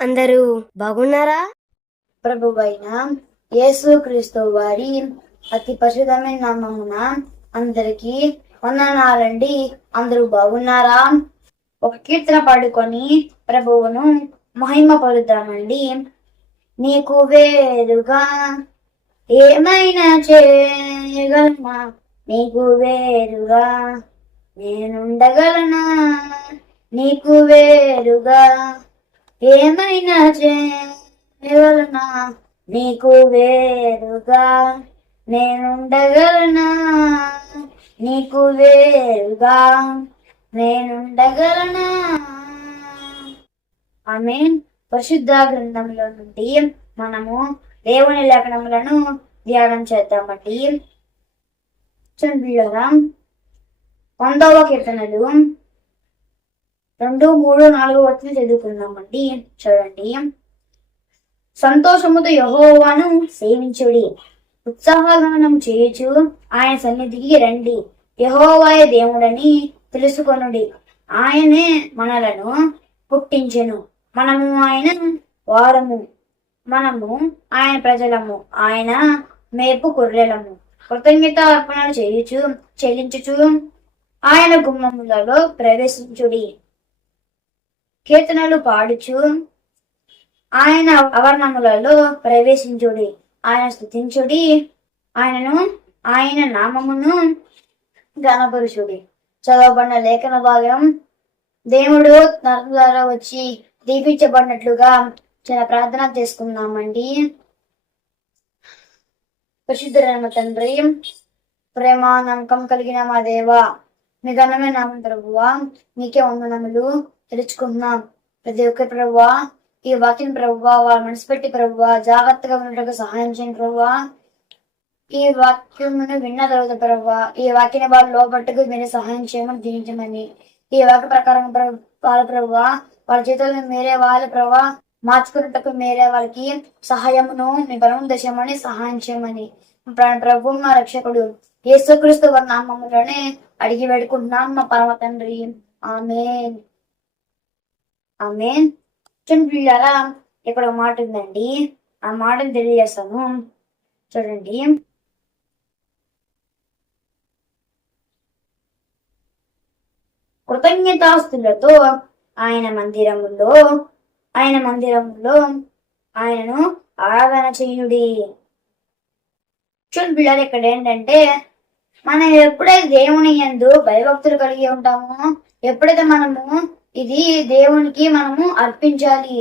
అందరూ బాగున్నారా? ప్రభువైన యేసు క్రీస్తు వారి అతి పరిశుద్ధమైన నామమున అందరికి వందనాలండి. అందరూ బాగున్నారా? ఒక కీర్తన పాడుకొని ప్రభువును మహిమ పడుతామండి నీకు వేరుగా ఏమైనా చేయగలమా? నీకు వేరుగా నేనుండగలనా? నీకు వేరుగా ఏమైనా చేయగలనా? నీకు వేరుగా నేనుండగలనా? నీకు వేరుగా నేనుండగలనా? ఆమె పరిశుద్ధ గ్రంథంలో నుండి మనము దేవుని లేఖనములను ధ్యానం చేద్దామండి. చూడండి వందవ కీర్తనలు. రెండు మూడు నాలుగు వచ్చిన చదువుకుందామండి. చూడండి. సంతోషముతో యహోవాను సేవించుడి. ఉత్సాహగానం చేయుచు ఆయన సన్నిధికి రండి. యహోవాయ దేవుడని తెలుసుకొనుడి. ఆయనే మనలను పుట్టించెను. మనము ఆయన వారము. మనము ఆయన ప్రజలము. ఆయన మేపు గొర్రెలము. కృతజ్ఞత అర్పణలు చేయుచు చెల్లించుచు ఆయన గుమ్మములలో ప్రవేశించుడి. కీర్తనలు పాడుచు. ఆయన అవర్ణములలో ప్రవేశించుడి. ఆయన స్థుతించుడి ఆయనను ఆయన నామమును గణపరుచుడి చదవబడిన లేఖన భాగం. దేవుడు నరం ద్వారా వచ్చి దీపించబడినట్లుగా చిన్న ప్రార్థన చేసుకుందామండి. పరిశుద్ధులైన తండ్రి ప్రేమ నమ్మకం కలిగిన మా దేవ మీ ఘనమే నామం ప్రభువా నీకే వందనములు. తెలుసుకుందాం. ప్రతి ఒక్క ప్రభువా ఈ వాక్యం ప్రభువా వాళ్ళ మనసు పెట్టి ప్రభువా జాగ్రత్తగా ఉండటకు సహాయం చేయండి ప్రభువా. ఈ వాక్యమును విన్న తర్వాత ప్రభువా ఈ వాక్యం వాళ్ళు లోపట్టుకు మీరు సహాయం చేయమని దీవించమని. ఈ వాక్య ప్రకారం వాళ్ళ ప్రభువా వాళ్ళ జీవితంలో మీరే వాళ్ళ ప్రభా మార్చుకున్నట్టుకు మీరే వాళ్ళకి సహాయమును మీ బలం దశమని సహాయం చేయమని. ప్రభు మా రక్షకుడు యేసుక్రీస్తు వారి నామములోనే అడిగి వేడుకుంటున్నాం మా పరమ తండ్రి. ఆమెన్. ఆమెన్. చూడండి ఇక్కడ ఒక మాట ఉందండి. ఆ మాటను తెలియజేస్తాము చూడండి. కృతజ్ఞతాస్తులతో ఆయన మందిరములో ఆయన మందిరములో ఆయనను ఆరాధన చేయుడి. చూడండి పిల్లలు ఇక్కడ ఏంటంటే మనం ఎప్పుడైతే దేవుని యందు భయభక్తులు కలిగి ఉంటామో ఎప్పుడైతే మనము ఇది దేవునికి మనము అర్పించాలి.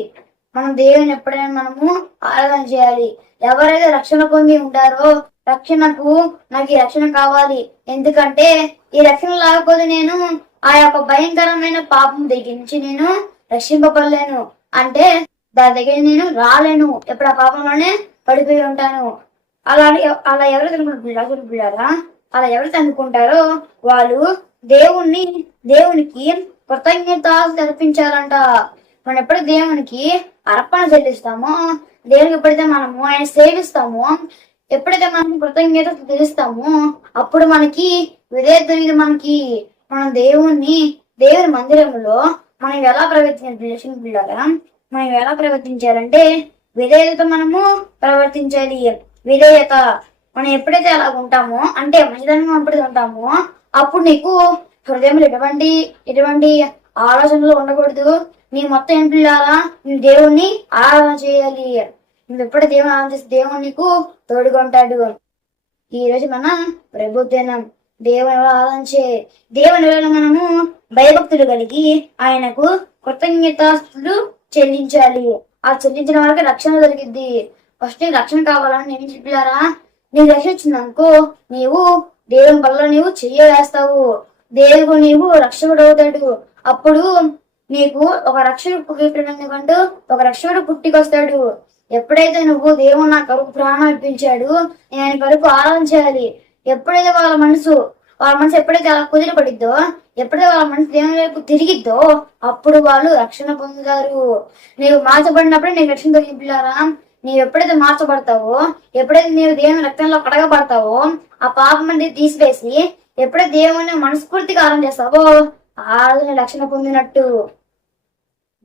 మనం దేవుని ఎప్పుడైనా మనము ఆరాధన చేయాలి. ఎవరైతే రక్షణ పొంది ఉంటారో రక్షణకు నాకు ఈ రక్షణ కావాలి. ఎందుకంటే ఈ రక్షణ లేకపోతే నేను ఆ యొక్క భయంకరమైన పాపం దగ్గర నుంచి నేను రక్షింపబడలేను. అంటే దాని దగ్గర నేను రాలేను. ఎప్పుడు ఆ పాపంలోనే పడిపోయి ఉంటాను. అలా అలా ఎవరైతే అనుకుంటున్నారా అలా ఎవరైతే అనుకుంటారో వాళ్ళు దేవుణ్ణి దేవునికి కృతజ్ఞత కల్పించాలంట మనం ఎప్పుడు దేవునికి అర్పణ చెల్లిస్తామో దేవునికి ఎప్పుడైతే మనము ఆయన సేవిస్తామో ఎప్పుడైతే మనం కృతజ్ఞత తెలుస్తామో అప్పుడు మనకి విధేయత మీద మనకి. మనం దేవుణ్ణి దేవుని మందిరంలో మనం ఎలా ప్రవర్తించాలి మనం ఎలా ప్రవర్తించాలంటే విధేయత మనము ప్రవర్తించాలి. విధేయత. మనం ఎప్పుడైతే అలా ఉంటామో అంటే మంచిదనం ఎప్పుడైతే ఉంటామో అప్పుడు నీకు హృదయంలో ఎటువంటి ఎటువంటి ఆలోచనలు ఉండకూడదు. నీ మొత్తం ఏం పిల్లారా? నీ దేవుణ్ణి ఆరాధన చేయాలి. నువ్వు ఎప్పుడు దేవుని ఆరాధిస్తే దేవుడు నీకు తోడుకుంటాడు ఈ రోజు మన ప్రభు దినం. దేవుని ఆరాధించే దేవుని వలన మనము భయభక్తులు కలిగి ఆయనకు కృతజ్ఞతాస్తులు చెల్లించాలి. ఆ చెల్లించిన వారికి రక్షణ దొరికిద్ది. ఫస్ట్ నీకు రక్షణ కావాలని నేను చెప్పారా నీకు రక్షణ వచ్చిందనుకో నీవు దేవుని వల్ల నీవు చెయ్య వేస్తావు. దేవుడు నీవు రక్షకుడు అవుతాడు. అప్పుడు నీకు ఒక రక్షకుడు కంటూ ఒక రక్షకుడు పుట్టికొస్తాడు. ఎప్పుడైతే నువ్వు దేవుడు నా కొరకు ప్రాణం ఇప్పించాడు నేను ఆయన కొరకు ఆరాధన చేయాలి. ఎప్పుడైతే వాళ్ళ మనసు వాళ్ళ మనసు ఎప్పుడైతే అలా కుదిరపడిద్దో ఎప్పుడైతే వాళ్ళ మనసు దేవుని వైపు తిరిగిద్దో అప్పుడు వాళ్ళు రక్షణ పొందుతారు. నీవు మార్చబడినప్పుడే నీకు రక్షణ తొలగిపిల్లారా నీవు ఎప్పుడైతే మార్చబడతావో ఎప్పుడైతే నీవు దేవుని రక్తంలో కడగబడతావో ఆ పాపం అనేది తీసివేసి ఎప్పుడైతే దేవుని మనస్ఫూర్తిగా ఆరాధన చేస్తావో ఆరాధన రక్షణ పొందినట్టు.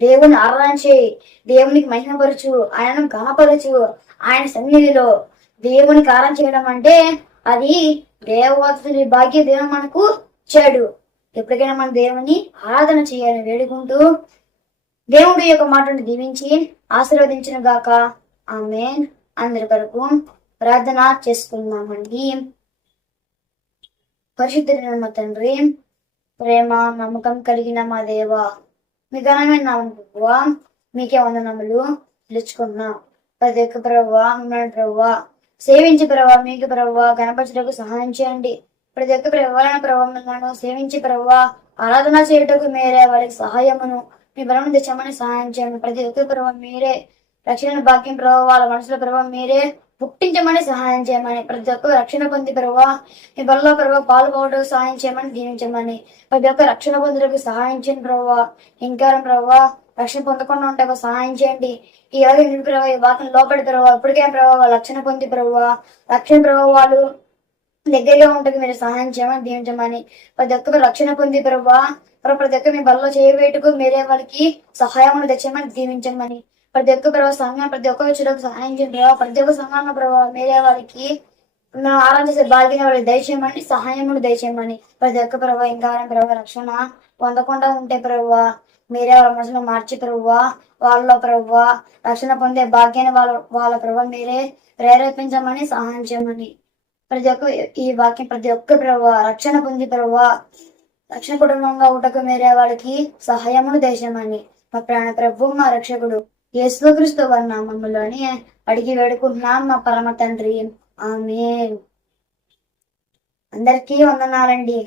దేవుని ఆరాధన చేయి. దేవునికి మహిమపరచు ఆయనను ఘనపరచు ఆయన సన్నిధిలో దేవునికి ఆరాధన చేయడం అంటే అది దేవతని భాగ్య దేవుడు మనకు ఇచ్చాడు. ఎప్పటికైనా మన దేవుని ఆరాధన చేయాలని వేడుకుంటూ దేవుడు యొక్క మాటను దీవించి ఆశీర్వదించిన గాక. ఆమె అందరి కొరకు ప్రార్థన చేసుకుందామండి. పరిశుద్ధుడైన మా తండ్రి ప్రేమ నమ్మకం కలిగిన మా దేవ మీ ఘనమైన నామం మీకే వందనములు పిలుచుకున్నాం ప్రతి ఒక్క ప్రవ్వా మిమ్మల్ని ప్రవ్వా సేవించి ప్రవ్వా మీకు ప్రవ్వా గణపతులకు సహాయం చేయండి. ప్రతి ఒక్క ప్రవ్వాలను ప్రభావం సేవించి ప్రవ్వా ఆరాధన చేయుటకు మీరే వారికి సహాయమును. మీ బలం తెచ్చామని సహాయం చేయండి. ప్రతి ఒక్క ప్రభావం మీరే. రక్షణ భాగ్యం ప్రభావ వాళ్ళ మనసులో ప్రభావం మీరే. పుట్టించమని సహాయం చేయమని. ప్రతి ఒక్క రక్షణ పొంది ప్రభా మీ బలలో ప్రభావ పాల్గొనడానికి సహాయం చేయమని దీవించమని. ప్రతి ఒక్క రక్షణ పొందుటకు సహాయం చేయండి ప్రభావ ఇంకా ప్రభావ రక్షణ పొందకుండా ఉంటే సహాయం చేయండి. ఈ అలాగే నిన్ను ప్రభావ ఈ వాక్యం లోపడి ప్రభావ ఇప్పటికే ప్రభావ రక్షణ పొంది ప్రభావ రక్షణ ప్రభావ వాళ్ళు దగ్గరగా ఉంటుంది మీరు సహాయం చేయమని దీవించమని. ప్రతి ఒక్క రక్షణ పొంది ప్రభావ ప్రతి ఒక్క మీ బలలో చేయబెట్టుకు మీరే వాళ్ళకి సహాయం తెచ్చమని దీవించమని. ప్రతి ఒక్క ప్రభావ సంఘం ప్రతి ఒక్క విషయంలో సహాయం చేయండి ప్రభావ ప్రతి ఒక్క సంఘంలో ప్రభావ మీరే వాళ్ళకి మేము ఆరాధన చేసే బాధ్యత వాళ్ళకి దయచేయమని సహాయమును దయచేయమని. ప్రతి ఒక్క ప్రభావ ఇంకా ప్రభావ రక్షణ పొందకుండా ఉంటే ప్రభావ మీరే వాళ్ళ మనసులో మార్చి ప్రభువా వాళ్ళలో ప్రభువా రక్షణ పొందే భాగ్యాన్ని వాళ్ళ వాళ్ళ ప్రభావ మీరే ప్రేరేపించమని సహాయం చేయమని. ప్రతి ఒక్క ఈ వాక్యం ప్రతి ఒక్క ప్రభావ రక్షణ పొంది ప్రభువా రక్షణ కుటుంబంగా ఉటకు మీరే వాళ్ళకి సహాయమును దేశమని మా ప్రాణ ప్రభు మా రక్షకుడు. యేసుక్రీస్తు వారి నామములోని అడిగి వేడుకుంటున్నాం మా పరమ తండ్రి. ఆమె అందరికీ వందనాలండి.